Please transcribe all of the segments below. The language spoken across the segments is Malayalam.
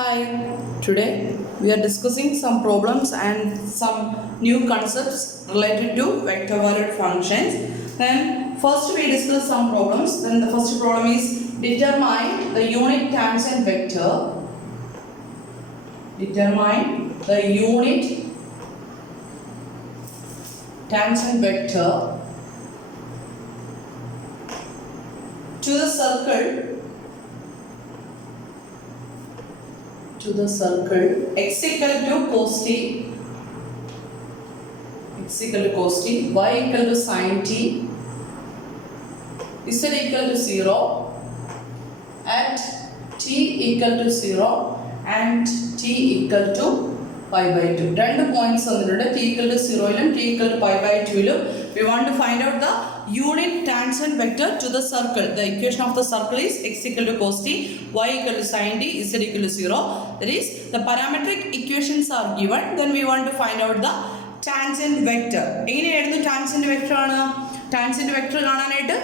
Hi, today we are discussing some problems and some new concepts related to vector valued functions. Then first we discuss some problems. Then the first problem is determine the unit tangent vector. Determine the unit tangent vector to the circle x equal to cos t, y equal to sin t, z equal to 0 at t equal to 0 and t equal to pi by 2. രണ്ട് points തന്നിട്ടുണ്ട്. t equal to 0 ലും t equal to pi by 2 ലും we want to find out the unit tangent vector to the circle. The equation of the circle is x equal to cos t, y equal to sin t, z equal to 0. That is, the parametric equations are given. Then we want to find out the tangent vector. എങ്ങനെയായിരുന്നു tangent vector ആണ്? Tangent vector കാണാനായിട്ട്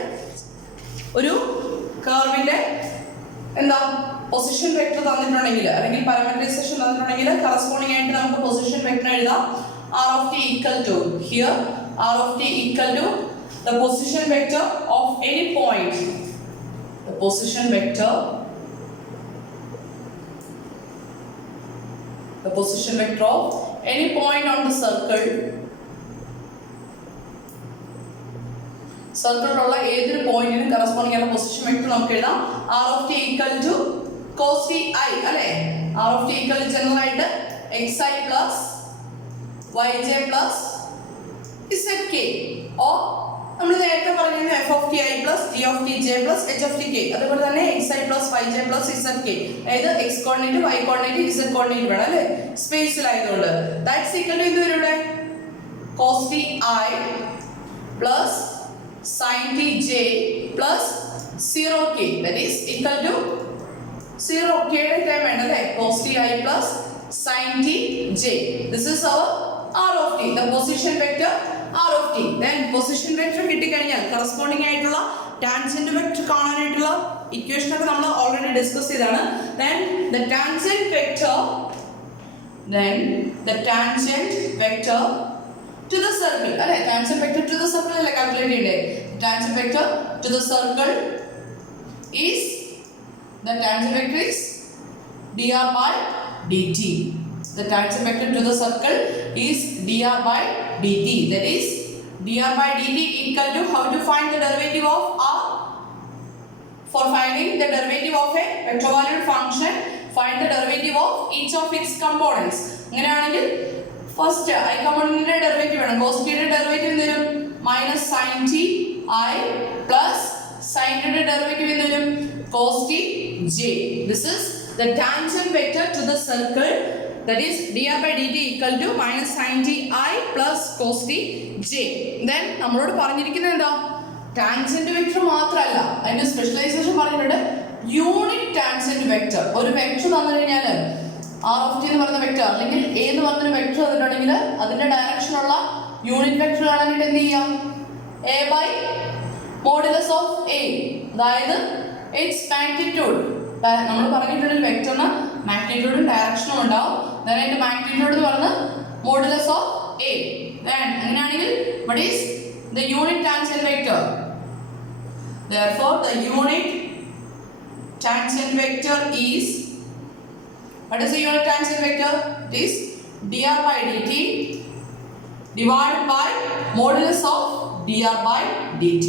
ഒരു കർവിന്റെ എന്താ പൊസിഷൻ വെക്ടർ തന്നിട്ടുണ്ടെങ്കിൽ അല്ലെങ്കിൽ പാരാമീറ്ററൈസേഷൻ തന്നിട്ടുണ്ടെങ്കിൽ കറസ്പോണ്ടിങ് ആയിട്ട് നമുക്ക് പൊസിഷൻ വെക്ടർ എഴുതാം. r of t equal to here r of t equal to the position vector of any point. The position vector of any point on the circle. സർക്കിളിലുള്ള ഏതൊരു പോയിന്റിനും കറസ്പോണ്ടിങ് ആയ പൊസിഷൻ വെക്ടർ നമുക്ക് എഴുതാം. r of t equal to cos t I അല്ലേ? r of t equal to general ആയിട്ട് xi plus yj plus zk or നമ്മൾ നേരത്തെ പറഞ്ഞിരുന്നു f of t I plus g of t j plus h of t k. അതുപോലെ തന്നെ xi plus yj plus zk, അതായത് x coordinate y coordinate z coordinate വേണം അല്ലേ സ്പേസിലായതുകൊണ്ട്. ദാറ്റ്സ് ഈക്വൽ ടു എന്ത് വരും ഇവിടെ? cos t I plus sin t j plus 0k, that is equal to 0k യുടെ ടൈം വേണ്ട അല്ലേ? cos t I plus sin t j. This is our r of t, the position vector r of t. Then position vector കിട്ടിക്കഴിഞ്ഞാൽ കറസ്പോണ്ടിങ് ആയിട്ടുള്ള ടാൻജന്റ് വെക്ടർ കാണാനായിട്ടുള്ള ഇക്വേഷൻ ഒക്കെ നമ്മൾ ഓൾറെഡി ഡിസ്കസ് ചെയ്താണ്. Then the tangent vector to the circle അല്ലേ? tangent vector to the circle അല്ലേ കാൽക്കുലേറ്റ് ചെയ്യണ്ടേ? tangent vector to the circle is dr by dt. The tangent vector to the circle is dr by dt. That is, dr by dt equal to, how to find the derivative of r? For finding the derivative of a vector valued function, find the derivative of each of its components. അങ്ങനെയാണെങ്കിൽ ഫസ്റ്റ് I componentന്റെ ഡെറിവേറ്റീവ് ആണ്. cos t യുടെ ഡെറിവേറ്റീവ് എന്ത് വരും? minus sin t I plus sin t യുടെ ഡെറിവേറ്റീവ് എന്ത് വരും? cos t j. This is the tangent vector to the circle, that is dr by dt equal to minus sin t I plus cos t j. Then നമ്മളോട് പറഞ്ഞിരിക്കുന്നത് എന്താ? ടാൻജന്റ് വെക്ടർ മാത്രമല്ല, അതിന്റെ സ്പെഷ്യലൈസേഷൻ പറഞ്ഞിട്ടുണ്ട് യൂണിറ്റ് ടാൻജന്റ് വെക്ടർ. ഒരു വെക്ടർ തന്നു കഴിഞ്ഞാൽ r of t എന്ന് പറയുന്ന വെക്ടർ അല്ലെങ്കിൽ a എന്ന് പറഞ്ഞൊരു വെക്ടർ തന്നിട്ടുണ്ടെങ്കിൽ അതിന്റെ ഡയറക്ഷനുള്ള യൂണിറ്റ് വെക്ടർ കാണാനായിട്ട് എന്ത് ചെയ്യാം? a by modulus of a, അതായത് its magnitude. നമ്മൾ പറഞ്ഞിട്ടുള്ള വെക്ടറിന് മാഗ്നിറ്റ്യൂഡും ഡയറക്ഷനും ഉണ്ടാവും. then അതിന്റെ മാഗ്നിറ്റ്യൂഡ് എന്ന് പറയുന്നത് modulus of a. then അങ്ങനെയാണെങ്കിൽ what is the unit tangent vector? Therefore the unit tangent vector is, what is the unit tangent vector? It is dr by dt divided by modulus of dr by dt.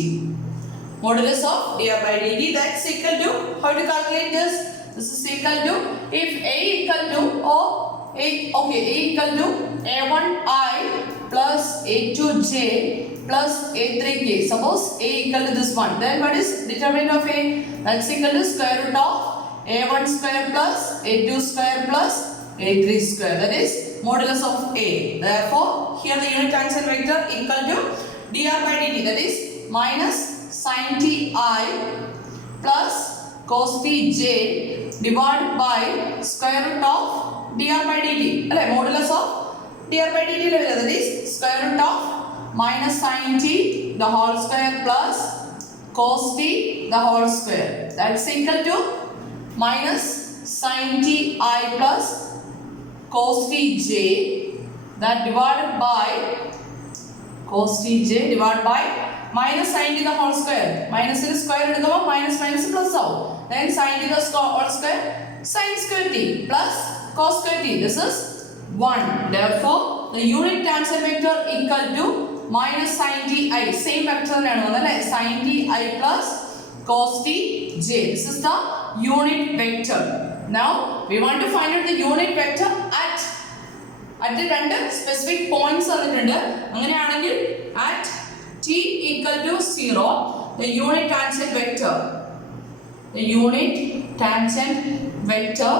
Modulus of dr by dt, that's equal to, how to calculate this? This is equal to, if a equal to a equal to a1i plus a2j plus a3k. Suppose a equal to this one, then what is determinant of a? That's equal to square root of a1 square plus a2 square plus a3 square, that is modulus of a. Therefore here the unit tangent vector equal to dr by dt, that is minus sin t I plus cos t j divided by square root of dr by dt അല്ലേ? modulus of dr by dt ലെ that is square root of minus sin t the whole square plus cos t the whole square, that's equal to minus sin t I plus cos t j, that divided by cos t j divided by minus sin t the whole square. Minus in square എടുക്കുമ്പോൾ minus minus plus ആവും. Then sin t the whole square, sin square t plus cos square t. This is 1. Therefore, the unit tangent vector equal to minus sin t I. Same vector തന്നെയാണ് വന്നത്, sin t I plus cos t j. This is the unit vector. Now, we want to find out the unit vector at the രണ്ട് specific points തന്നിട്ടുണ്ട്. അങ്ങനെയാണെങ്കിൽ at t equal to 0, the unit tangent vector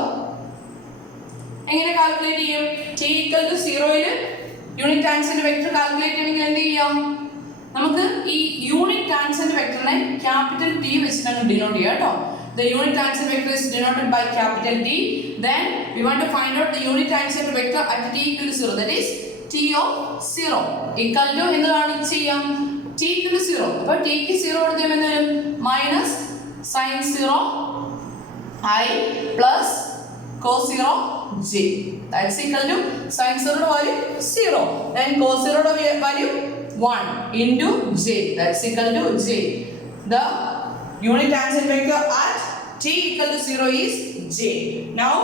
എങ്ങനെ കാൽക്കുലേറ്റ് ചെയ്യും? t equal to 0 യിൽ യൂണിറ്റ് ടാൻജന്റ് വെക്ടർ കാൽക്കുലേറ്റ് ചെയ്യണമെങ്കിൽ എന്ത് ചെയ്യാം? നമുക്ക് ഈ യൂണിറ്റ് ടാൻജന്റ് വെക്ടറിനെ ക്യാപിറ്റൽ T വെച്ചിട്ടാണ് ഡിനോട്ട് ചെയ്യുക കേട്ടോ. The unit tangent vector is denoted by capital T. Then we want to find out the unit tangent vector at t equal to 0. That is t of 0 equal to എന്താണ് ചെയ്യാം? t equal to 0. അപ്പോൾ t ക്ക് 0 കൊടുത്താൽ എന്ത് വരും? minus sin 0 I plus cos 0 j. That's equal to sin 0 value 0. Then cos 0 value 1 into j. That's equal to j. The unit tangent vector at t equal to 0 is j. Now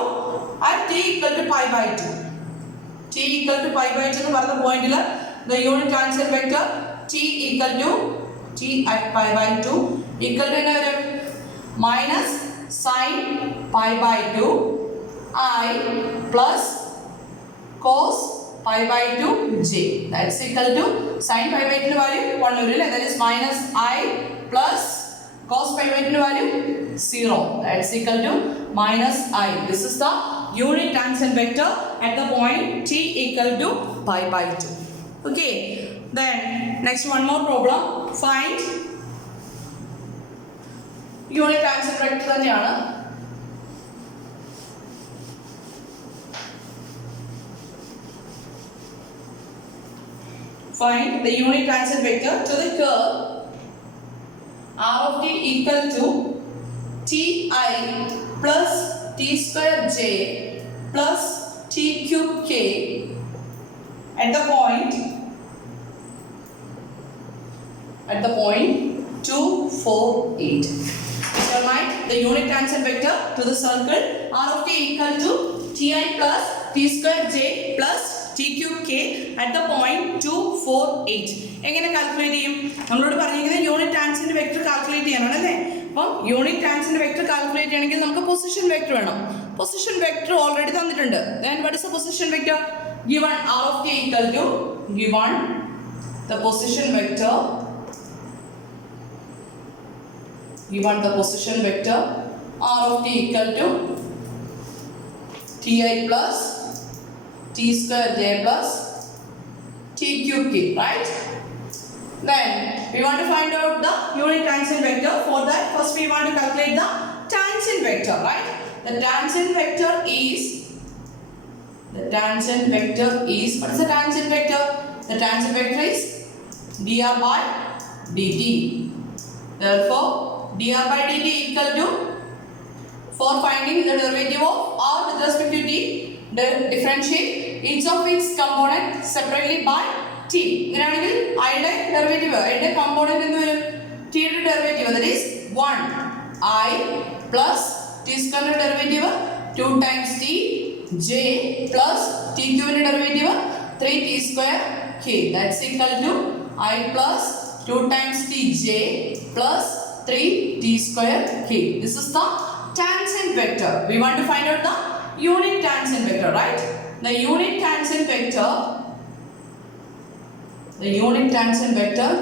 at t equal to pi by 2. T equal to pi by 2 എന്ന് പറഞ്ഞ പോയിന്റിൽ the unit tangent vector t equal to t at pi by 2 equal to என்ன വരും? minus sin pi by 2 I plus cos pi by 2 j. That's equal to sin pi by 2 value 1 വരും. That is minus I plus cos pi by 2 value 0. That's equal to minus I. This is the unit tangent vector at the point t equal to pi by 2. Okay. Then next one more problem. Find unit tangent vector തന്നെയാണ്. Find the unit tangent vector to the curve r of t equal to ti plus t square j plus t cube k at the point 2, 4, 8. So write the unit tangent vector to the circle r of t equal to ti plus t square j plus t cube k at the point 2, 4, 8. എങ്ങനെ കാൽക്കുലേറ്റ് ചെയ്യും? നമ്മളോട് പറഞ്ഞിരിക്കുന്നത് യൂണിറ്റ് ടാൻജന്റ് വെക്ടർ കാൽക്കുലേറ്റ് ചെയ്യാനാണ് അല്ലേ? അപ്പം യൂണിറ്റ് ടാൻജന്റ് വെക്ടർ കാൽക്കുലേറ്റ് ചെയ്യണമെങ്കിൽ നമുക്ക് പൊസിഷൻ വെക്ടർ വേണം. പൊസിഷൻ വെക്ടർ ഓൾറെഡി തന്നിട്ടുണ്ട്. Then what is the position vector? Given r of t equal to the position vector r of t equal to ti plus t square j plus t cube k, right? Then we want to find out the unit tangent vector. For that, first we want to calculate the tangent vector, right? The tangent vector is what is the tangent vector? The tangent vector is dr by dt. Therefore, dr by dt equal to, for finding the derivative of r with respect to t, differentiate each of its component separately by t. ഇങ്ങനെയാണെങ്കിൽ i-യുടെ ഡെറിവേറ്റീവ്, i-യുടെ കമ്പോണന്റ് എന്ത് വരും? t യുടെ derivative, that is 1 I plus t സ്ക്വയറിന്റെ derivative 2 times t j plus t ക്യൂബിന്റെ derivative 3t square k. That's equal to I plus 2 times t j plus 3t square k. This is the tangent vector. We want to find out the unit tangent vector, right? The unit tangent vector,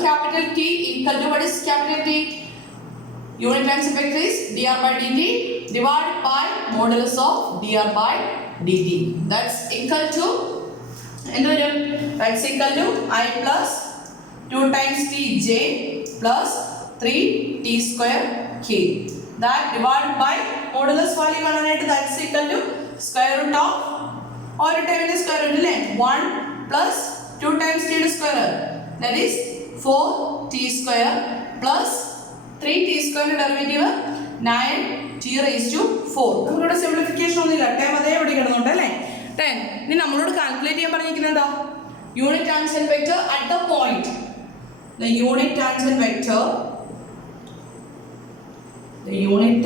capital T equal to, what is capital T? Unit tangent vector is dr by dt divided by modulus of dr by dt. That's equal to I plus 2 times t j plus 3t square k. That divided by modulus value കാണാനായിട്ട് that's equal to square root of ഒരു ടേമിന്റെ സ്ക്വയർ റൂട്ട് അല്ലേ 1 plus 2 times t യുടെ square, that is 4t square plus 3t square derivative 9 t raised to 4. നമുക്കിവിടെ സിംപ്ലിഫിക്കേഷൻ ഒന്നുമില്ല, ടൈം അതേപടി കിടന്നുണ്ട് അല്ലേ. 10. ഇനി നമ്മളോട് കാൽക്കുലേറ്റ് ചെയ്യാൻ പറഞ്ഞിരിക്കുന്നത് എന്താ? Unit tangent vector at the point. The unit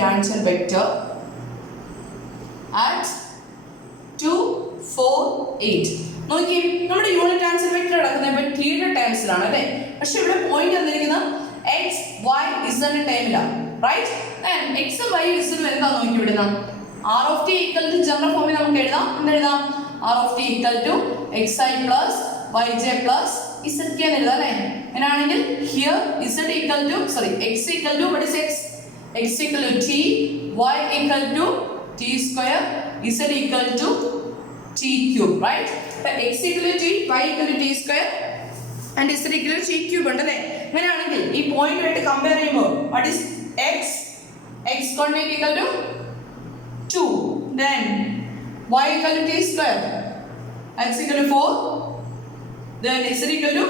tangent vector at 2, 4, 8. നോക്കി, നമ്മുടെ യൂണിറ്റ് ടാൻജെന്റ് വെക്റ്റർ കിടക്കുന്നത് ഇപ്പോൾ ടിയുടെ ടൈംസിലാണ് അല്ലേ. പക്ഷെ ഇവിടെ പോയിന്റ് തന്നിരിക്കുന്നത് എക്സ് വൈ ഇസഡ് ടൈമിലാണ്, റൈറ്റ്. എക്സും വൈ ഇസഡും എന്താ നോക്കി ഇവിടുന്ന് R of T equal to general ഫോമിൽ നമുക്ക് എഴുതാം. എന്തെഴുതാം? R of T equal to X I plus Y J plus Z K എന്ന് എഴുതാം അല്ലേ. അങ്ങനെയാണെങ്കിൽ here Z equal to X equal to what is X? X equal to T, Y equal to T square, Z equal to T cube, right. X equal to T, Y equal to T square and z equal to T cube ഉണ്ട് അല്ലേ. അങ്ങനെയാണെങ്കിൽ ഈ പോയിന്റുമായിട്ട് കമ്പയർ ചെയ്യുമ്പോൾ what is X? X coordinate equal to 2, then y equal to t square, x equal to 4, then z equal to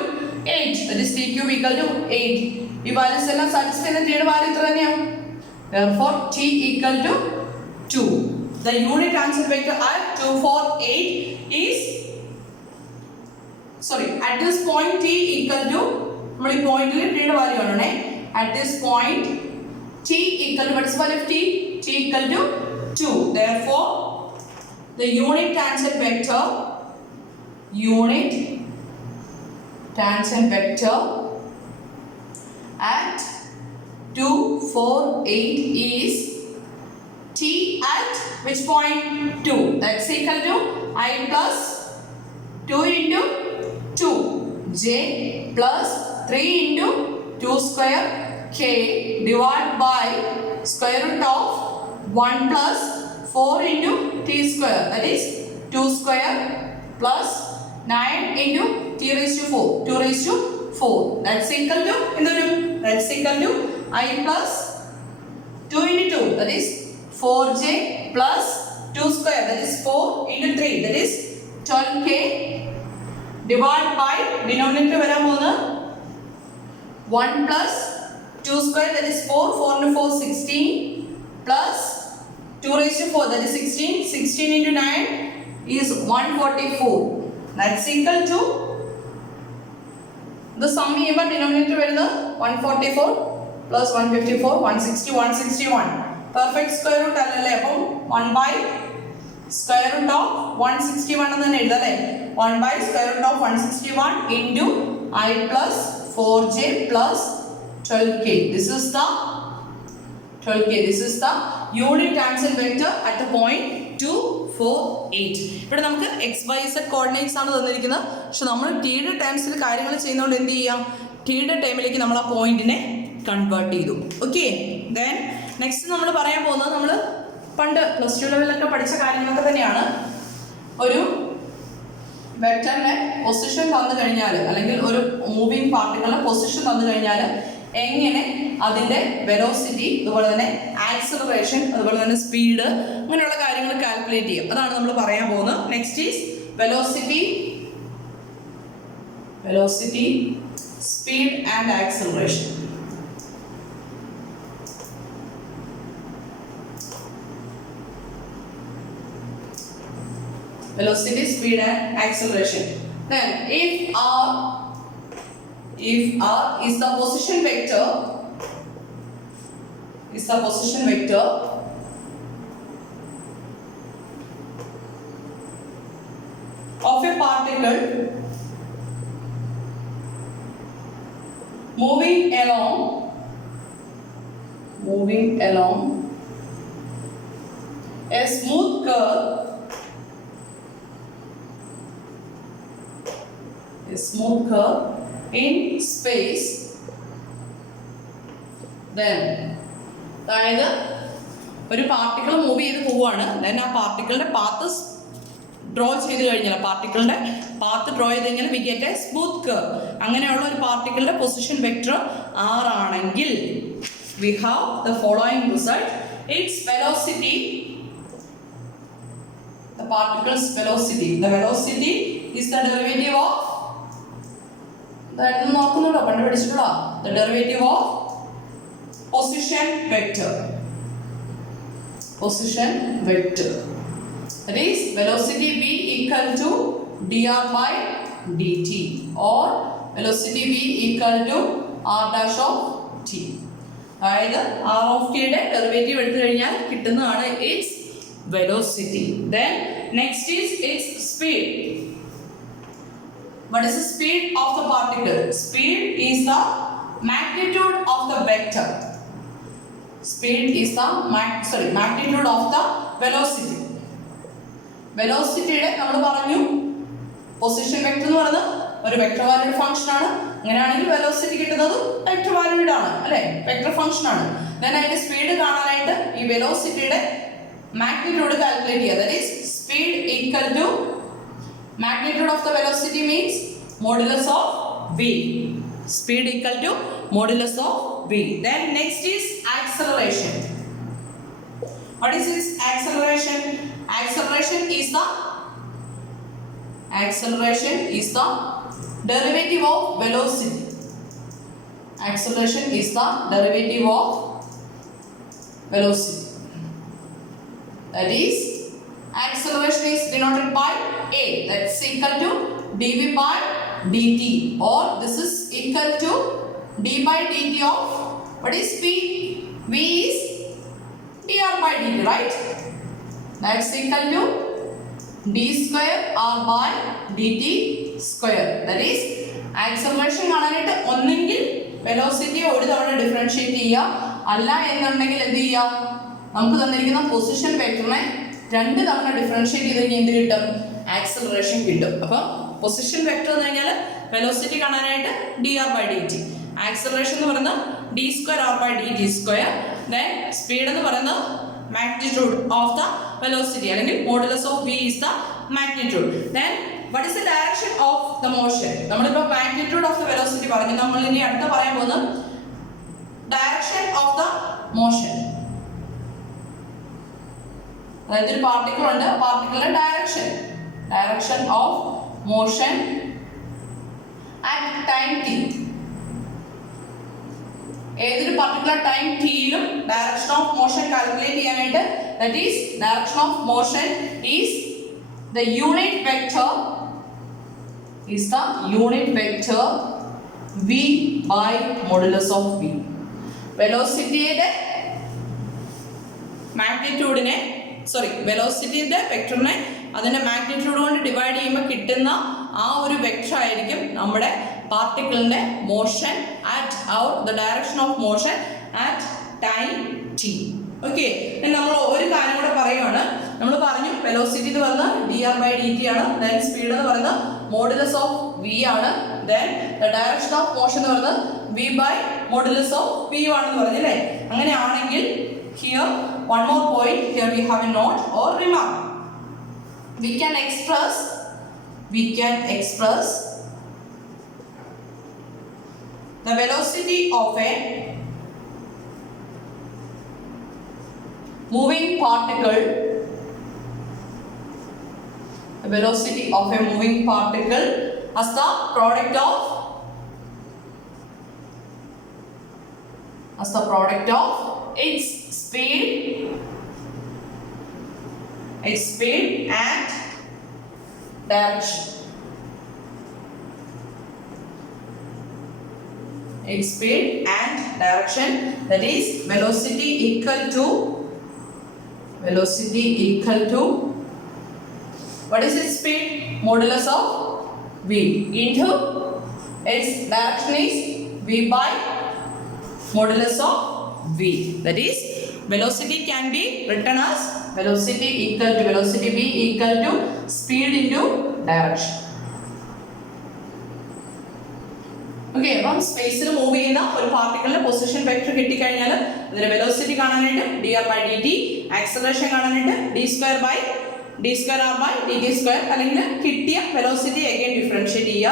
8, that is t cube equal to 8. ഈ വാല്യൂസ് എല്ലാം സജസ്റ്റ് ചെയ്യുന്ന ടിയുടെ വാല്യൂ ഇത്ര തന്നെയാണ്. Therefore t equal to 2. The unit tangent vector at 2, 4, 8 is at this point t equal to നമ്മൾ ഈ പോയിന്റിൽ ടിയുടെ വാല്യൂ ആണ്. At this point t equal to what is the value of t? T equal to 2. Therefore the unit tangent vector at 2, 4, 8 is t at which point? 2. That's equal to I plus 2 into 2 j plus 3 into 2 square k divided by square root of 1 plus 4 into t square, that is 2 square plus 9 into t raised to 4, 2 raised to 4. That's equal to I plus 2 into 2, that is 4j plus 2 square, that is 4 into 3, that is 12k divided by denominator വരാൻ പോകുന്നത് 1 plus 2 square, that is 4, 4 into 4, 16 plus 2 raised to 4, that is 16. 16 into 9 is 144. That's equal to the sum ചെയ്യുമ്പോൾ denominator വരുന്നത് 144 plus 154, 160, 161. Perfect square root അല്ലല്ലേ. അപ്പം 1 by square root of 161 എന്ന് തന്നെ എഴുതാം അല്ലേ. 1 by square root of 161 into I plus 4j plus 12k. This is the 12k. This is the unit tangent vector at the point 2, 4, 8. ഇവിടെ നമുക്ക് എക്സ് വൈ സെഡ് കോർഡിനേറ്റ്സ് ആണ് തന്നിരിക്കുന്നത്. പക്ഷെ നമ്മൾ ടിയുടെ ടൈംസിൽ കാര്യങ്ങൾ ചെയ്യുന്നതുകൊണ്ട് എന്ത് ചെയ്യാം? ടിയുടെ ടൈമിലേക്ക് നമ്മൾ ആ പോയിന്റിനെ കൺവേർട്ട് ചെയ്തു. ഓക്കെ. ദെൻ നെക്സ്റ്റ് നമ്മൾ പറയാൻ പോകുന്നത് നമ്മൾ പണ്ട് പ്ലസ് ടു ലെവലിലൊക്കെ പഠിച്ച കാര്യങ്ങളൊക്കെ തന്നെയാണ്. ഒരു വെക്ടറിന്റെ പൊസിഷൻ തന്നു കഴിഞ്ഞാൽ അല്ലെങ്കിൽ ഒരു മൂവിങ് പാർട്ടിക്കിളിന്റെ പൊസിഷൻ തന്നു കഴിഞ്ഞാൽ എങ്ങനെ അതിൻ്റെ വെലോസിറ്റി, അതുപോലെ തന്നെ ആക്സിലറേഷൻ, അതുപോലെ തന്നെ സ്പീഡ്, അങ്ങനെയുള്ള കാര്യങ്ങൾ കാൽക്കുലേറ്റ് ചെയ്യും. അതാണ് നമ്മൾ പറയാൻ പോകുന്നത്. Next is velocity, speed and acceleration. Velocity, speed and acceleration. Then if r is the position vector, of a particle moving along a smooth curve in space, then അതായത് ഒരു പാർട്ടിക്കിൾ മൂവ് ചെയ്ത് പോവുകയാണ്. ദെൻ ആ പാർട്ടിക്കിളിന്റെ പാത്ത് ഡ്രോ ചെയ്ത് കഴിഞ്ഞാൽ we get A smooth curve. അങ്ങനെയുള്ള ഒരു പാർട്ടിക്കിളിന്റെ പൊസിഷൻ വെക്ടർ r ആണെങ്കിൽ we have the following result. Its velocity, the particle's velocity, the velocity is the derivative of the derivative of position vector. position vector. That is velocity v equal to dr by dt or velocity v equal to r dash of t. അതായത് r of t യുടെ ഡെറിവേറ്റീവ് എടുത്തു കഴിഞ്ഞാൽ കിട്ടുന്നതാണ് its velocity. Then next is its speed. What is the speed of the particle? Speed is the magnitude of the vector. Speed is the magnitude of the velocity. വെലോസിറ്റിയുടെ നമ്മൾ പറഞ്ഞു പൊസിഷൻ വെക്ടർ എന്ന് പറയുന്നത് ഒരു വെക്ടർ വാല്യൂഡ് ഫംഗ്ഷൻ ആണ്. അങ്ങനെയാണെങ്കിൽ വെലോസിറ്റി കിട്ടുന്നത് വെക്ടർ വാല്യൂഡ് ആണ് അല്ലേ, വെക്ടർ ഫംഗ്ഷൻ ആണ്. ദെൻ അതിന്റെ സ്പീഡ് കാണാനായിട്ട് ഈ വെലോസിറ്റിയുടെ മാഗ്നിറ്റ്യൂഡ് കാൽക്കുലേറ്റ് ചെയ്യുക. That is speed equal to magnitude of the velocity means modulus of v. Speed equal to modulus of v. Then next is acceleration. What is this acceleration? Acceleration is the derivative of velocity. Acceleration is the derivative of velocity. That is, acceleration is denoted by a, that's equal to dv by dt, or this is equal to d by dt of what is v? V is dr by dt, right? That's equal to d square r by dt square. That is, acceleration കാണാനായിട്ട് ഒന്നെങ്കിൽ വെലോസിറ്റിയെ ഒരു തവണ ഡിഫറൻഷിയേറ്റ് ചെയ്യുക, അല്ല എന്നുണ്ടെങ്കിൽ എന്ത് ചെയ്യുക, നമുക്ക് തന്നിരിക്കുന്ന പൊസിഷൻ വെക്ടറിനെ രണ്ട് തവണ ഡിഫറൻഷിയേറ്റ് ചെയ്ത് കഴിഞ്ഞാൽ എന്ത് കിട്ടും? ആക്സലറേഷൻ കിട്ടും. അപ്പം പൊസിഷൻ വെക്ടർ എന്ന് കഴിഞ്ഞാൽ വെലോസിറ്റി കാണാനായിട്ട് D R by D T, acceleration എന്ന് പറയുന്നത് d square R by D T square, then speed എന്ന് പറയുന്നത് മാഗ്നിറ്റ്യൂഡ് ഓഫ് ദ വെലോസിറ്റി അല്ലെങ്കിൽ modulus of v is the magnitude. Then what is the direction of the motion? നമ്മളിപ്പോൾ മാഗ്നിറ്റ്യൂഡ് ഓഫ് ദ വെലോസിറ്റി പറഞ്ഞു, നമ്മൾ ഇനി അടുത്ത പറയാൻ പോകുന്നത് ഡയറക്ഷൻ ഓഫ് ദ മോഷൻ. അതായത് ഒരു പാർട്ടിക്കിൾ ഉണ്ട്, പാർട്ടിക്കിളിന്റെ direction of motion at time T. ഏതൊരു പർട്ടിക്കുലർ ടൈം ടിയിലും ഡയറക്ഷൻ ഓഫ് മോഷൻ കാൽക്കുലേറ്റ് ചെയ്യാനായിട്ട്, that is direction of motion is the unit vector v by modulus of v. വെലോസിറ്റിയുടെ മാഗ്നിറ്റ്യൂഡിനെ വെലോസിറ്റിയുടെ വെക്ടറിനെ അതിന്റെ മാഗ്നിറ്റ്യൂഡ് കൊണ്ട് ഡിവൈഡ് ചെയ്യുമ്പോൾ കിട്ടുന്ന ആ ഒരു വെക്ടർ ആയിരിക്കും നമ്മുടെ പാർട്ടിക്കിളിന്റെ motion at the direction of motion at time T. Okay, നമ്മൾ ഒരു കാര്യം കൂടെ പറയുകയാണ്. നമ്മൾ പറഞ്ഞു വെലോസിറ്റി എന്ന് പറയുന്നത് d R by D t ആണ്, ദെൻ സ്പീഡ് എന്ന് പറയുന്നത് മോഡുലസ് ഓഫ് വി ആണ്, then the direction of motion എന്ന് പറയുന്നത് v by modulus of v ആണെന്ന് പറഞ്ഞല്ലേ. അങ്ങനെയാണെങ്കിൽ here one more point, here we have a note or remark. We can express the velocity of a moving particle as the product of its speed and direction. Its speed and direction, that is velocity equal to what is its speed? Modulus of v into its direction is v by modulus of v. That is, velocity can be written as velocity v equal to speed into direction. Okay, അപ്പം സ്പേസിൽ മൂവ് ചെയ്യുന്ന ഒരു പാർട്ടിക്കിളിന്റെ പൊസിഷൻ വെക്ടർ കിട്ടിക്കഴിഞ്ഞാൽ അതിന്റെ വെലോസിറ്റി കാണാനായിട്ട് D R by D T, acceleration കാണാനായിട്ട് D square R by D T square, അല്ലെങ്കിൽ കിട്ടിയ വെലോസിറ്റി അഗൈൻ ഡിഫറൻഷിയേറ്റ് ചെയ്യുക,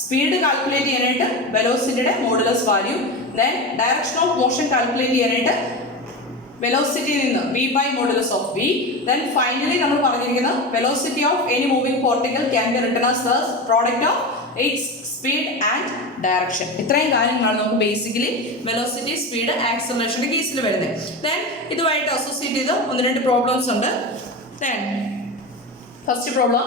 സ്പീഡ് കാൽക്കുലേറ്റ് ചെയ്യാനായിട്ട് വെലോസിറ്റിയുടെ modulus value, then direction of motion calculate ചെയ്യാനായിട്ട് വെലോസിറ്റിയിൽ നിന്ന് v by modulus of v, then finally നമ്മൾ പറഞ്ഞിരിക്കുന്നത് velocity of any moving particle can be written as the product of its speed and direction. ഇത്രയും കാര്യങ്ങളാണ് നമുക്ക് ബേസിക്കലി വെലോസിറ്റി, സ്പീഡ്, ആക്സലറേഷൻ്റെ കേസിൽ വരുന്നത്. ദെൻ ഇതുമായിട്ട് അസോസിയേറ്റ് ചെയ്ത് 1-2 പ്രോബ്ലംസ് ഉണ്ട്. ദെൻ ഫസ്റ്റ് പ്രോബ്ലം,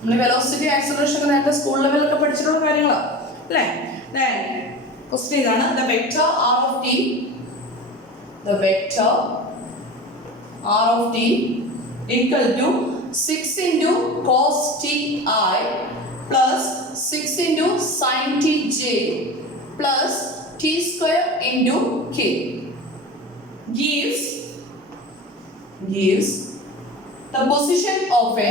നമ്മൾ വെലോസിറ്റി, ആക്സലറേഷൻ ഒക്കെ നേരത്തെ സ്കൂൾ ലെവലൊക്കെ പഠിച്ചിട്ടുള്ള കാര്യങ്ങളാണ് അല്ലേ. ദെൻ ക്വസ്റ്റ്യൻ ഇതാണ്, the vector r of t equal to 6 into cos t I plus 6 into sin t j plus t square into k gives the position of a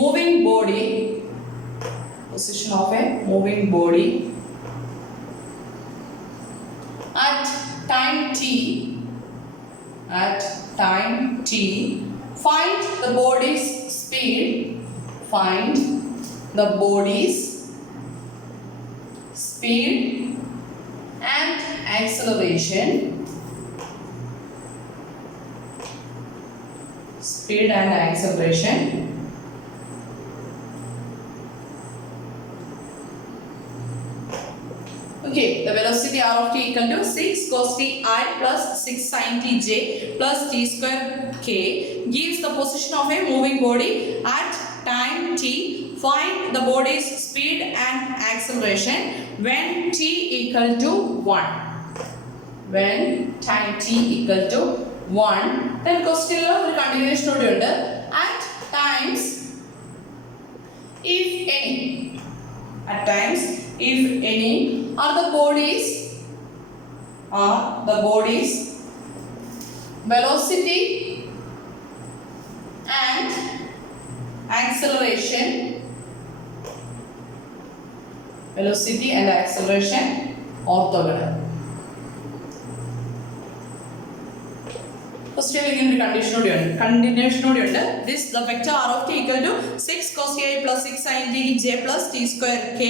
moving body at time t. Find the body's speed and acceleration. Okay, the velocity r of t equal to 6 cos t I plus 6 sin t j plus t square k gives the position of a moving body at time t. Find the body's speed and acceleration when t equal to 1. Then question lo oru continuation ode undu. At times if any are the body's velocity and acceleration orthogonal. First again continuation ode undu. This the vector r of t equal to 6 cos t I plus 6 sin t j plus t square k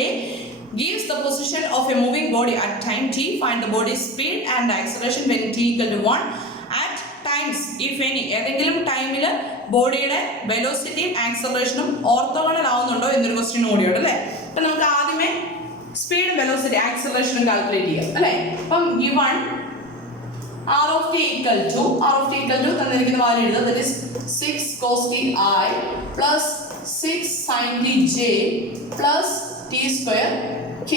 gives the position of a moving body at time t. Find the body's speed and acceleration when t equal to 1. At times if any ഏതെങ്കിലും ടൈമിൽ ബോഡിയുടെ വെലോസിറ്റിയും ആക്സലറേഷനും ഓർത്തോഗണൽ ആവുന്നുണ്ടോ എന്നൊരു ക്വസ്റ്റ്യൻ കൂടിയുണ്ട് അല്ലേ. അപ്പം നമുക്ക് ആദ്യമേ സ്പീഡ്, വെലോസിറ്റി, ആക്സലറേഷനും കാൽക്കുലേറ്റ് ചെയ്യാം അല്ലേ. അപ്പം given r of t equal to തന്നിരിക്കുന്ന വാല്യൂ എഴുതുക. that is 6 cos t I plus 6 sin t j plus t square k.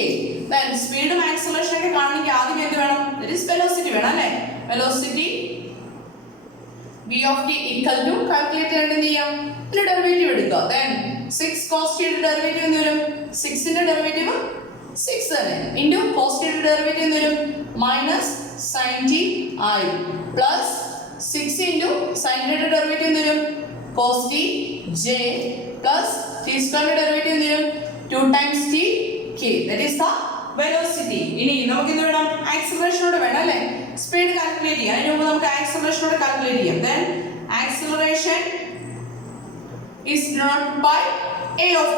then സ്പീഡും ആക്സലറേഷൻ ഒക്കെ കാണണമെങ്കിൽ ആദ്യം എന്ത് വേണം? that is velocity വേണം അല്ലേ. velocity v of t equal to calculate ചെയ്യേണ്ടത് എന്ത് ചെയ്യാം? ഇതിന്റെ ഡെറിവേറ്റീവ് എടുക്കുക. then 6 cos t യുടെ ഡെറിവേറ്റീവ് എന്ത് വരും? 6 ന്റെ ഡെറിവേറ്റീവ് 6 തന്നെ into cos t യുടെ ഡെറിവേറ്റീവ് എന്ത് വരും? minus sin t I plus 6 into sin t യുടെ ഡെറിവേറ്റീവ് എന്ത് വരും? cos t j plus t square യുടെ ഡെറിവേറ്റീവ് എന്ത് വരും? 2 times t k. that is the velocity. ഇനി നമുക്ക് എന്ത് വേണം? ആക്സലറേഷനോട് വേണം അല്ലേ. സ്പീഡ് കാൽക്കുലേറ്റ് ചെയ്യാം. അതിന് മുമ്പ് നമുക്ക് ആക്സലറേഷനോട് കാൽക്കുലേറ്റ് ചെയ്യാം. then acceleration is denoted by a of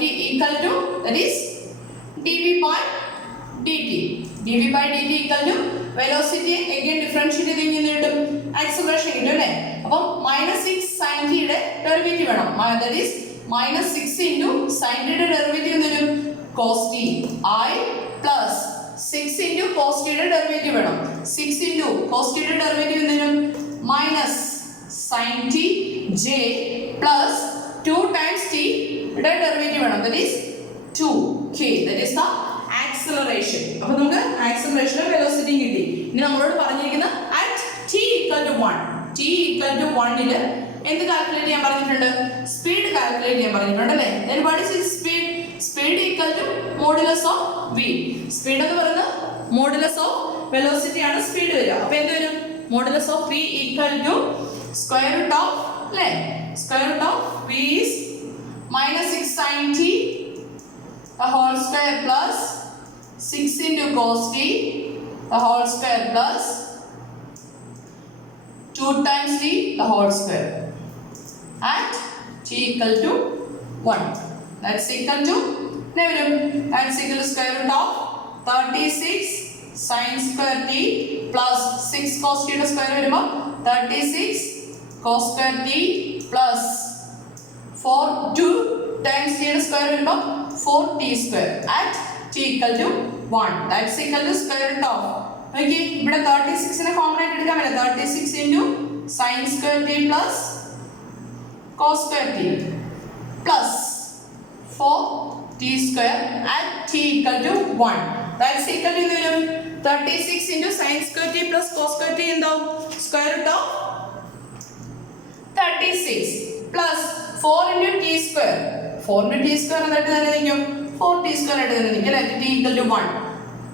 t equal to, that is dv by dt equal to velocity again differentiate ചെയ്ത് ഇങ്ങനെ കിട്ടും, ആക്സലറേഷൻ കിട്ടും അല്ലേ. അപ്പം -6 sin t യുടെ ഡെറിവേറ്റീവ് വേണം. that is -6 into sin t യുടെ ഡെറിവേറ്റീവ് എന്ത് വരും? cos t I plus 6 into cos t യുടെ ഡെറിവേറ്റീവ് വേണം. 6 into cos t യുടെ ഡെറിവേറ്റീവ് എന്ത് വരും? minus sin t j plus 2 times t യുടെ ഡെറിവേറ്റീവ് വേണം. that is 2k. that is the acceleration. അപ്പോൾ നമുക്ക് ആക്സലറേഷൻ വെലോസിറ്റി കിട്ടി. ഇനി നമ്മളോട് പറഞ്ഞിരിക്കുന്ന at t equal to 1 ൽ എന്ത് കാൽക്കുലേറ്റ് ചെയ്യാൻ പറഞ്ഞിട്ടുണ്ട്? സ്പീഡ് കാൽക്കുലേറ്റ് ചെയ്യാൻ പറഞ്ഞിട്ടുണ്ട് അല്ലേ. then what is its speed? speed equal to modulus of v. Speed എന്ന് പറയുന്നത് മോഡുലസ് ഓഫ് വെലോസിറ്റി ആണ് സ്പീഡ് വരിക. അപ്പോൾ എന്ത് വരും? modulus of v equal to square root of അല്ലേ. square root of v is -6 sin t the whole square plus 6 into cos t the whole square plus 2 times t the whole square at t equal to 1. That's equal to that's equal to square root of 36 sin square t plus 6 cos t യുടെ സ്ക്വയർ വരുമ്പോൾ 36 cos square t plus 4 2 times t യുടെ സ്ക്വയർ വരുമ്പോൾ 4t square at t equal to 1. That's equal to square root of. Okay, ഇവിടെ 36 നെ കോമൺ ആയിട്ട് എടുക്കാൻ പറ്റില്ല. 36 into sin square t plus cos square t plus 4t square at t equal to 1. That's equal to എന്ത് വരും? 36 into sin square t plus cos square t എന്താവും? Square root of 36 plus 4 into t square. 4 into t square എന്തായിട്ട് തന്നെ നിൽക്കും? 4t square ആയിട്ട് തന്നെ നിൽക്കും. Let t equal to 1.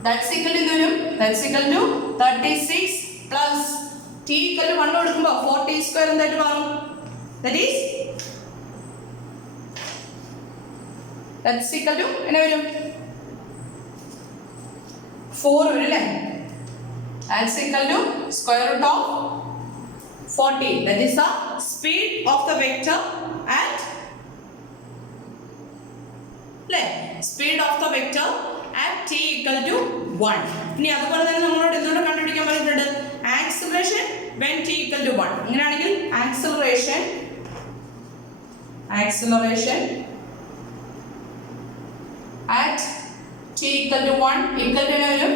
That's equal to എന്ത് വരും? That's equal to 36 plus t equal to 1 കൊടുക്കുമ്പോൾ 4t square എന്തായിട്ട് മാറും? That is that's equal to എന്നാ വരും? 4 വരും അല്ലേ? That's equal to square root of 40. That is the speed of the vector at speed of the vector at t equal to 1. ഇനി അതുപോലെ തന്നെ നമ്മളോട് എന്തുകൊണ്ട് കണ്ടുപിടിക്കാൻ പറഞ്ഞിട്ടുണ്ട്? Acceleration when t equal to 1. അങ്ങനെയാണെങ്കിൽ acceleration at t equal to 1 equal to വരും.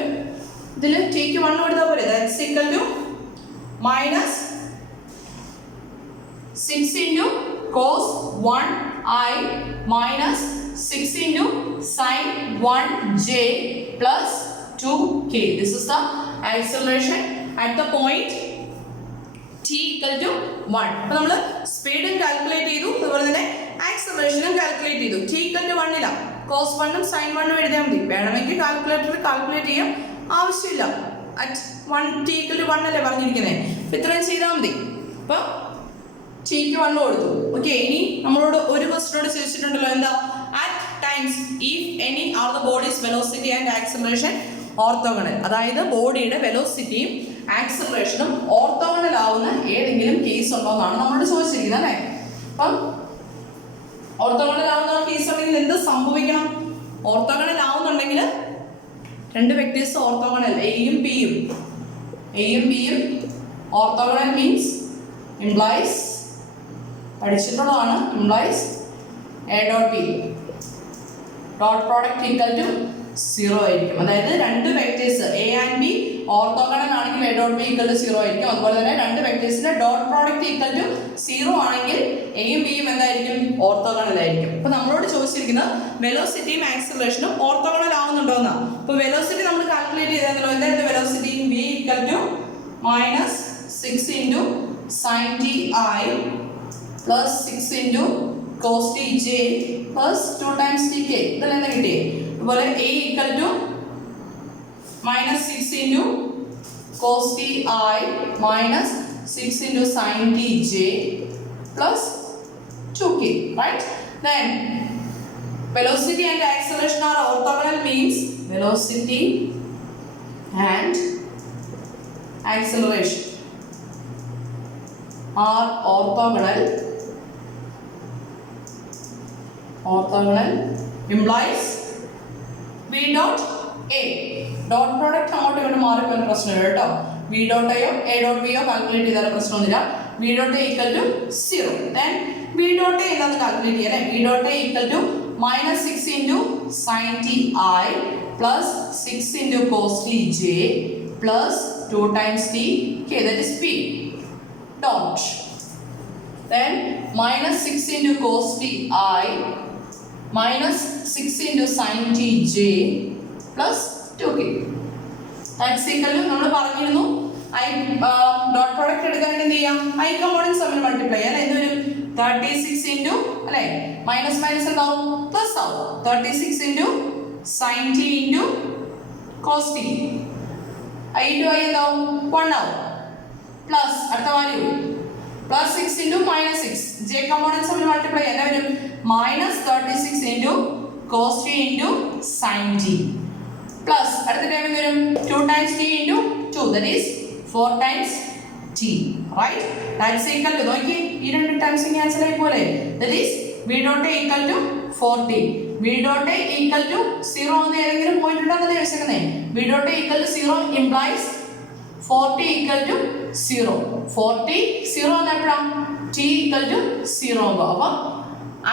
ഇതിൽ t ക്ക് 1 കൊടുത്താൽ പോരെ? That's equal to minus 6 into cos 1i minus 6 into sin 1j plus 2k. This is the acceleration at the point t equal to 1. അപ്പോൾ നമ്മൾ സ്പീഡും കാൽക്കുലേറ്റ് ചെയ്തു, അതുപോലെ തന്നെ ആക്സിലറേഷനും കാൽക്കുലേറ്റ് ചെയ്തു. t equal to 1 ഇല്ല, cos 1 ഉം sin 1 ഉം എഴുതിയാൽ മതി. വേണമെങ്കിൽ കാൽക്കുലേറ്ററിൽ കാൽക്കുലേറ്റ് ചെയ്യാം, ആവശ്യമില്ല. അറ്റ് 1 t equal to 1 അല്ലേ പറഞ്ഞിരിക്കുന്നത്. അപ്പോൾ ഇത്രയും ചെയ്താൽ മതി. അപ്പോൾ ടിക്ക് 1 കൊടുത്തു. ഓക്കെ, ഇനി നമ്മളോട് ഒരു ക്വസ്റ്റ്യനോട് ചോദിച്ചിട്ടുണ്ടല്ലോ, എന്താ? At times if any are the bodies velocity and acceleration orthogonal. അതായത് ബോഡിയുടെ വെലോസിറ്റിയും ആക്സിലറേഷനും ഓർത്തോഗണൽ ആവുന്ന ഏതെങ്കിലും കേസ് ഉണ്ടോ എന്നാണ് നമ്മളോട് ചോദിച്ചിരിക്കുന്നത് അല്ലേ. അപ്പം ഓർത്തോഗണൽ ആവുന്ന കേസ് ഉണ്ടെങ്കിൽ എന്ത് സംഭവിക്കണം? ഓർത്തോഗണൽ ആവുന്നുണ്ടെങ്കിൽ രണ്ട് വെക്ടേഴ്സ് ഓർത്തോഗണൽ എയും ബിയും ഓർത്തോഗണൽ മീൻസ് ഇംപ്ലൈസ് പഠിച്ചിട്ടുള്ളതാണ്, implies A dot B dot product equal to 0 ആയിരിക്കും. അതായത് രണ്ട് vectors A and B orthogonal ആണെങ്കിൽ A dot B equal to 0 ആയിരിക്കും. അതുപോലെ തന്നെ രണ്ട് വെക്ടേഴ്സിന്റെ ഡോട്ട് പ്രോഡക്റ്റ് ഈക്വൽ ടു 0 ആണെങ്കിൽ എയും ബിയും എന്തായിരിക്കും? ഓർത്തോഗണൽ ആയിരിക്കും. അപ്പോൾ നമ്മളോട് ചോദിച്ചിരിക്കുന്നത് വെലോസിറ്റിയും ആക്സിലറേഷനും ഓർത്തോഗണൽ ആവുന്നുണ്ടോ എന്നാണ്. അപ്പോൾ വെലോസിറ്റി നമ്മൾ കാൽക്കുലേറ്റ് ചെയ്താലോ, എന്തായിരുന്നു velocity? v equal to minus 6 into sin t I plus 6 into cos t j plus 2 times t k. ഇതെല്ലാം എന്താ കിട്ടി? അതുപോലെ a equal to minus 6 into cos t I minus 6 into sin t j plus 2k, right? Then velocity and acceleration are orthogonal means velocity and acceleration are orthogonal implies v dot a dot product അങ്ങോട്ട് ഇങ്ങോട്ട് മാറിപ്പോയ പ്രശ്നമില്ല കേട്ടോ. v dot aയോ a dot b യോ കാൽക്കുലേറ്റ് ചെയ്താൽ പ്രശ്നമൊന്നുമില്ല. v dot a equal to 0. then v dot a എന്താണെന്ന് കാൽക്കുലേറ്റ് ചെയ്യാം. v dot a equal to minus 6 into sin t I plus 6 into cos t j plus 2 times t k, that is p dot. then minus 6 into cos t I minus 6 into sin t j plus 2k. that's equal to നമ്മൾ പറഞ്ഞിരുന്നു i ഡോട്ട് പ്രോഡക്റ്റ് എടുക്കാനായിട്ട് എന്ത് ചെയ്യാം? i കമ്പോണൻസ് തമ്മിൽ മൾട്ടിപ്ലൈ ചെയ്യാം. എന്ത് വരും? 36 into അല്ലേ, മൈനസ് മൈനസ് എന്താവും? പ്ലസ് ആവും. 36 into sin t into cos t, i into i എന്താവും? 1 ആവും. പ്ലസ് അടുത്ത value plus 6 into minus 6, j components തമ്മിൽ മൾട്ടിപ്ലൈ ചെയ്യാൻ വരും minus 36 into cos t into sin t plus അടുത്ത ടൈം വരും 2 times t into 2, that is 4 times t, right? that's equal to നോക്കി ഈ രണ്ട് ടൈംസ് ക്യാൻസൽ ആയി പോലെ, that is v dot a equal to 40. V dot A equal to 0 എന്ന് ഏതെങ്കിലും point ഉണ്ടെന്നല്ലേ ചോദിച്ചേക്കുന്നേ. V dot A equal to 0 implies 40 equal to 0. 40 0 എന്ന് എപ്പോഴാണ്? T equal to 0 അപ്പോൾ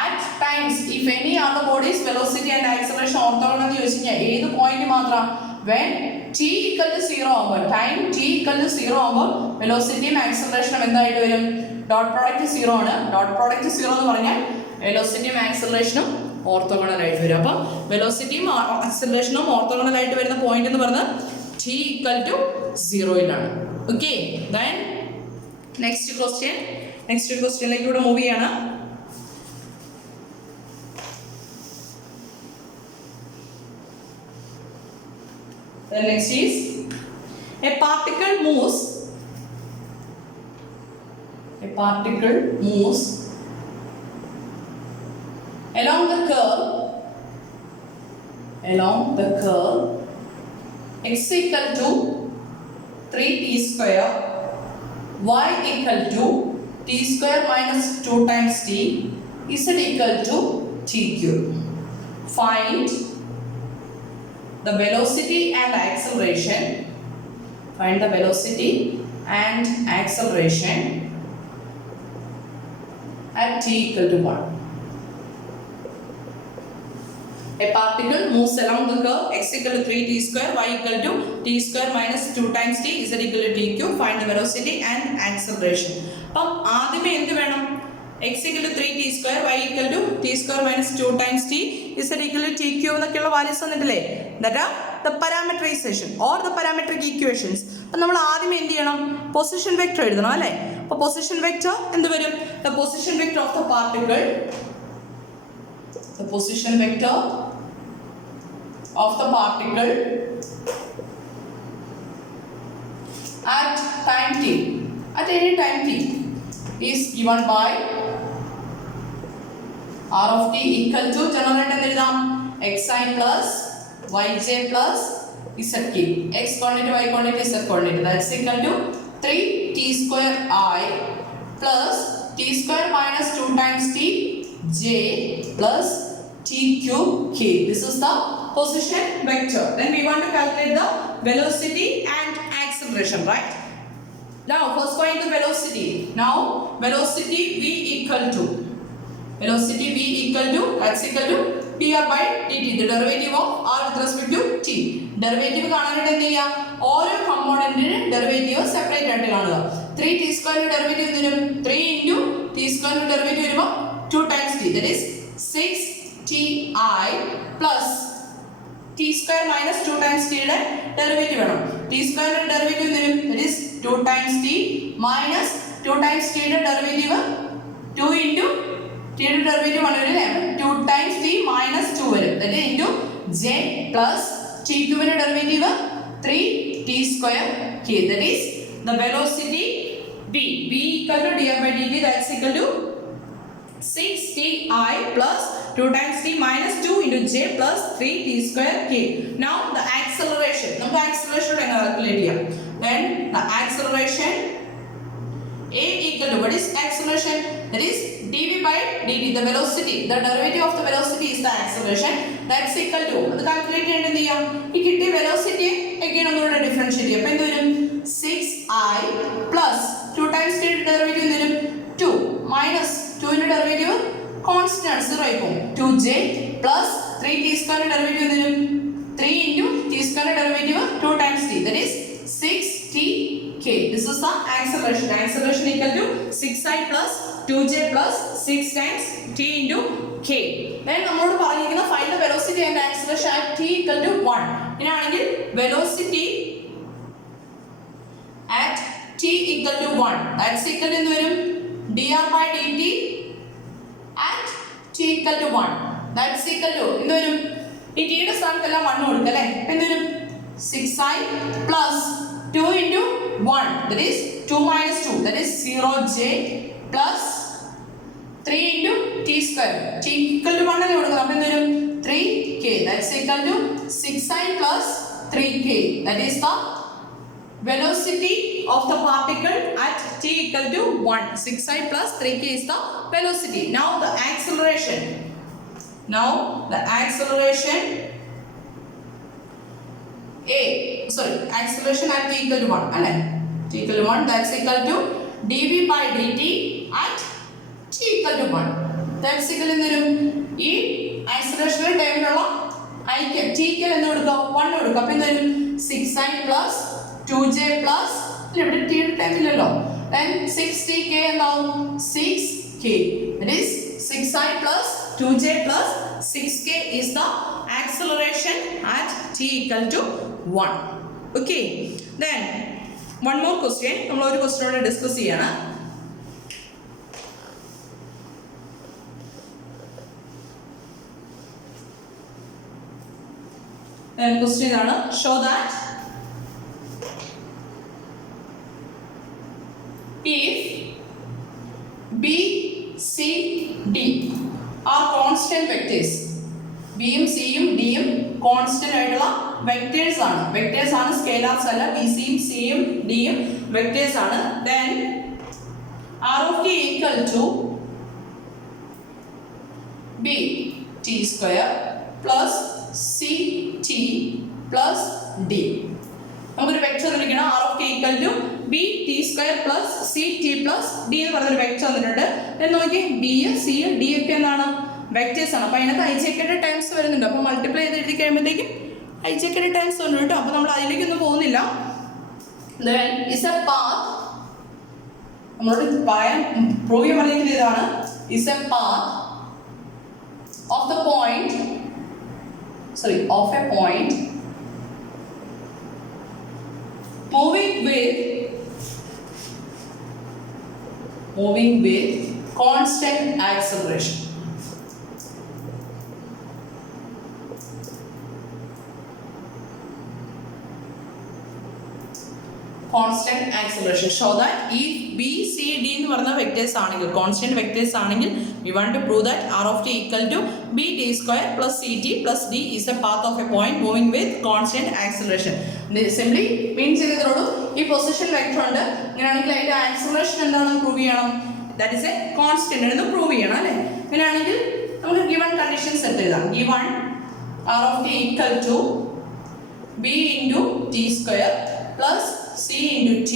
at times if any other body's velocity and acceleration orthogonal എന്ന് ചോദിച്ചു കഴിഞ്ഞാൽ ഏത് പോയിന്റ് മാത്രം? when t equal to 0 ആകുമ്പോൾ time t equal to 0 ആകുമ്പോൾ വെലോസിറ്റിയും ആക്സലറേഷനും എന്തായിട്ട് വരും? ഡോട്ട് പ്രോഡക്റ്റ് 0 ആണ്. ഡോട്ട് പ്രോഡക്റ്റ് 0 എന്ന് പറഞ്ഞാൽ വെലോസിറ്റിയും ആക്സലറേഷനും ഓർത്തോഗണൽ ആയിട്ട് വരും. അപ്പോൾ വെലോസിറ്റിയും ആക്സലറേഷനും ഓർത്തോഗണൽ ആയിട്ട് വരുന്ന പോയിന്റ് എന്ന് പറയുന്നത് t equal to 0 okay. Then next ക്വസ്റ്റ്യനിലേക്ക് കൂടെ മൂവ് ചെയ്യാണ്. The next is a particle moves along the curve x equal to 3t square, y equal to t square minus 2 times t, z equal to t cube. Find the velocity and acceleration. Find the velocity and acceleration at t equal to 1. A particle moves along the curve x equal to 3t square, y equal to t square minus 2 times t, z equal to t cube. Find the velocity and acceleration. അപ്പം ആദ്യമേ എന്ത് വേണം? x equal to 3t square, y equal to t square minus 2 times t, z equal to t cube എന്നൊക്കെയുള്ള വാല്യൂസ് വന്നിട്ടില്ലേ? that are the parameterization or the parametric equations. അപ്പം നമ്മൾ ആദ്യമേ എന്ത് ചെയ്യണം? പൊസിഷൻ വെക്ടർ എഴുതണം അല്ലേ? അപ്പോൾ പൊസിഷൻ വെക്ടർ എന്ത് വരും? the position vector of the particle at time t, at any time t, is given by r of t equal to generate എന്ന് എഴുതാം xi plus yj plus zk. x coordinate, y coordinate, z coordinate. That's equal to 3t square I plus t square minus 2 times t j plus t cube k. This is the position vector. Then we want to calculate the velocity and acceleration, right? Now first find the velocity. Now velocity v equal to that's equal to dr by dt, the derivative of r with respect to t. Derivative കാണാനായിട്ട് എന്ത് ചെയ്യാം? ഓരോ കമ്പോണന്റിന്റെ ഡെറിവേറ്റീവ് സെപ്പറേറ്റ് ആയിട്ട് കാണുക. 3t സ്ക്വയറിന്റെ ഡെറിവേറ്റീവ് എന്തിനും 3 into t സ്ക്വയറിന്റെ ഡെറിവേറ്റീവ് വരുമ്പോൾ 2 times t, that is 6ti plus t square minus 2 times t യുടെ ഡെറിവേറ്റീവ് വേണം. t സ്ക്വയറിന്റെ ഡെറിവേറ്റീവ് എന്തിനും that is 2 times t minus 2 times t യുടെ ഡെറിവേറ്റീവ് 2 into t യുടെ ഡെറിവേറ്റീവ് ആണ് വരില്ലേ? 2 times t minus 2 വരും, that is into j plus t cube ന്റെ derivative 3t square k. That is the velocity v equal to dr by dt, that's equal to 6ti plus 2 times t minus 2 into j plus 3t square k. Now the acceleration, നമുക്ക് acceleration എങ്ങനെ കാൽക്കുലേറ്റ് ചെയ്യാം? Then the acceleration a equal to, what is acceleration? That is dv by dt, the velocity, the derivative of the velocity is the acceleration, that's equal to, അത് കാൽക്കുലേറ്റ് ചെയ്യേണ്ടത് എന്ത് ചെയ്യാം? ഈ കിട്ടിയ വെലോസിറ്റി again ഒന്നുകൂടെ ഡിഫറൻഷിയേറ്റ് ചെയ്യാം. അപ്പോൾ എന്ത് വരും? 6i plus 2 times t derivative എന്ത് വരും? 2 minus 2 ന്റെ ഡെറിവേറ്റീവ് കോൺസ്റ്റന്റ് 0 ആയി പോകും, 2j plus 3t square derivative എന്ത് വരും? 3 into t square derivative 2 times t, that is 6tk. This is the acceleration. Acceleration equal to 6i plus 2j plus 6 times t into k. Then നമ്മളോട് പറഞ്ഞിരിക്കുന്ന find the velocity and acceleration at t equal to 1. ഇനാണെങ്കിൽ velocity at t equal to 1, that's equal to എന്ത് വരും? dr by dt at t equal to 1, that's equal to എന്ത് വരും? ഈ t യുടെ സ്ഥാനത്തെല്ലാം 1 കൊടുക്കുക അല്ലേ? എന്ത് വരും? 6i plus 2 into 1, that is 2 minus 2, that is 0j plus 3 into t square, t equal to 1 എന്ന് കൊടുക്കുക. അപ്പോൾ എന്ത് വരും? 3k, that's equal to 6i plus 3k. That is the velocity of the particle at t equal to 1. 6i plus 3k is the velocity. Now the acceleration. Now the acceleration acceleration at t equal to 1 അല്ലേ t equal to 1 that's equal to dv by dt at t equal to 1 that's equal എന്നൊരു ഈ ആക്സിലറേഷൻ ടൈമിലുള്ള ഐക്യം t equal എന്ന് കൊടുക്കുക 1 കൊടുക്കുക അപ്പോൾ എന്തൊരു 6i plus 2j plus ഇവിടെ t യുടെ ടൈം ഇല്ലല്ലോ then 6tk എന്താവും 6k that is 6i plus 2j plus 6k is the acceleration at t equal to 1. Okay, then one more question. നമ്മൾ ഒരു question കൂടെ ഡിസ്കസ് ചെയ്യാണ്. Then question ഇതാണ്, show that if b c d are constant vectors, b യും c യും d യും കോൺസ്റ്റന്റ് ആയിട്ടുള്ള വെക്ടേഴ്സ് ആണ്. വെക്ടേഴ്സ് ആണ്, സ്കേലാർസ് അല്ല. b c യും c യും d യും വെക്ടേഴ്സ് ആണ്. then r of t equal to b t square plus c t plus d. നമുക്കൊരു vector തന്നിരിക്കണം r of t equal to b t square plus c t plus d എന്ന് പറഞ്ഞൊരു വെക്ടർ തന്നിട്ടുണ്ട്. നോക്കി b c d ഒക്കെ എന്താണ് വെക്ടേഴ്സ് ആണ്. അപ്പോൾ അതിനകത്ത് ഐ ജെക്കയുടെ ടൈംസ് വരുന്നുണ്ട്. അപ്പോൾ മൾട്ടിപ്ലൈ ചെയ്ത് എഴുതി കഴിയുമ്പോഴത്തേക്കും ഐ ജെക്കയുടെ ടൈംസ് ഉണ്ട് കേട്ടോ. അപ്പോൾ നമ്മൾ അതിലേക്കൊന്നും പോകുന്നില്ല. then is a path, നമ്മളോട് പറയാൻ പ്രൂവ് ചെയ്യാൻ പറഞ്ഞിരിക്കുന്നത് ഇതാണ്, is a path of the point of a point moving with constant acceleration. Constant acceleration. Show that if b c d എന്ന് പറഞ്ഞ വെക്ടേഴ്സ് ആണെങ്കിൽ, കോൺസ്റ്റന്റ് വെക്ടേഴ്സ് ആണെങ്കിൽ, we want to prove that r of t equal to b t square plus c t plus d is a path of a point moving with constant acceleration. Simply means ചെയ്തതോളൂ, ഈ പൊസിഷൻ വെക്ടർ ഉണ്ട്, അങ്ങനെയാണെങ്കിൽ അതിന്റെ ആക്സിലറേഷൻ എന്താണെന്ന് പ്രൂവ് ചെയ്യണം. ദാറ്റ് ഈസ് എ കോൺസ്റ്റന്റ് എന്ന് പ്രൂവ് ചെയ്യണം അല്ലേ. അങ്ങനെയാണെങ്കിൽ നമുക്ക് ഗിവൺ കണ്ടീഷൻസ് എടുത്ത് എഴുതാം. Given r of t equal to b into t square plus c into t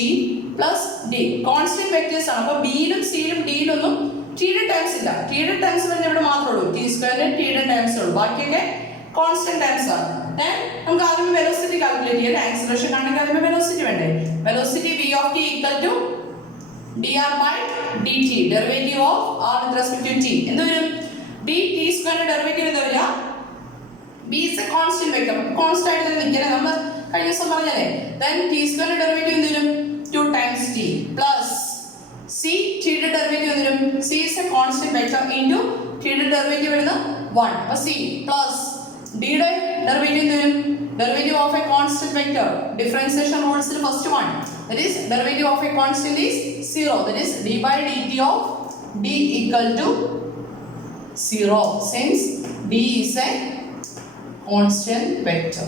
plus d. Constant vectors ആണ്. അപ്പോൾ ബിയിലും സിയിലും ഡിയിലൊന്നും ടിയുടെ ടൈംസ് ഇല്ല. ടിയുടെ ടൈംസ് വരുന്ന ഇവിടെ മാത്രമേ ഉള്ളൂ. ടി സ്ക്വയറിന് ടിയുടെ ടൈംസ് ഉള്ളൂ, ബാക്കിയൊക്കെ കോൺസ്റ്റന്റ് ടൈംസ് ആണ്. നമുക്ക് ആദ്യം വെലോസിറ്റി കാൽക്കുലേറ്റ് ചെയ്യാൻ. ആക്സിലറേഷൻ ആണെങ്കിൽ ആദ്യം വെലോസിറ്റി വേണ്ടേ. Velocity v of t equal to dr by dt, derivative of r with respect to t. എന്ത് വരും? dt സ്ക്വയറിന്റെ ഡെറിവേറ്റീവ് എന്താ വരിക? b is a constant vector, constant ആയിട്ട് തന്നെ നിൽക്കണേ. നമ്മൾ കഴിഞ്ഞ ദിവസം പറഞ്ഞല്ലേ. then t സ്ക്വയറിന്റെ ഡെറിവേറ്റീവ് എന്ത് വരും? 2 times t plus c, t യുടെ ഡെറിവേറ്റീവ് എന്ത് വരും? c is a constant vector into t യുടെ ഡെറിവേറ്റീവ് വരുന്നത് 1. അപ്പോൾ c plus d യുടെ ഡെറിവേറ്റീവ് എന്ത് വരും? Derivative of a constant vector. Differentiation റൂൾസിൽ first one, that is derivative of a constant is 0, that is d by dt of d equal to 0 since d is a constant vector.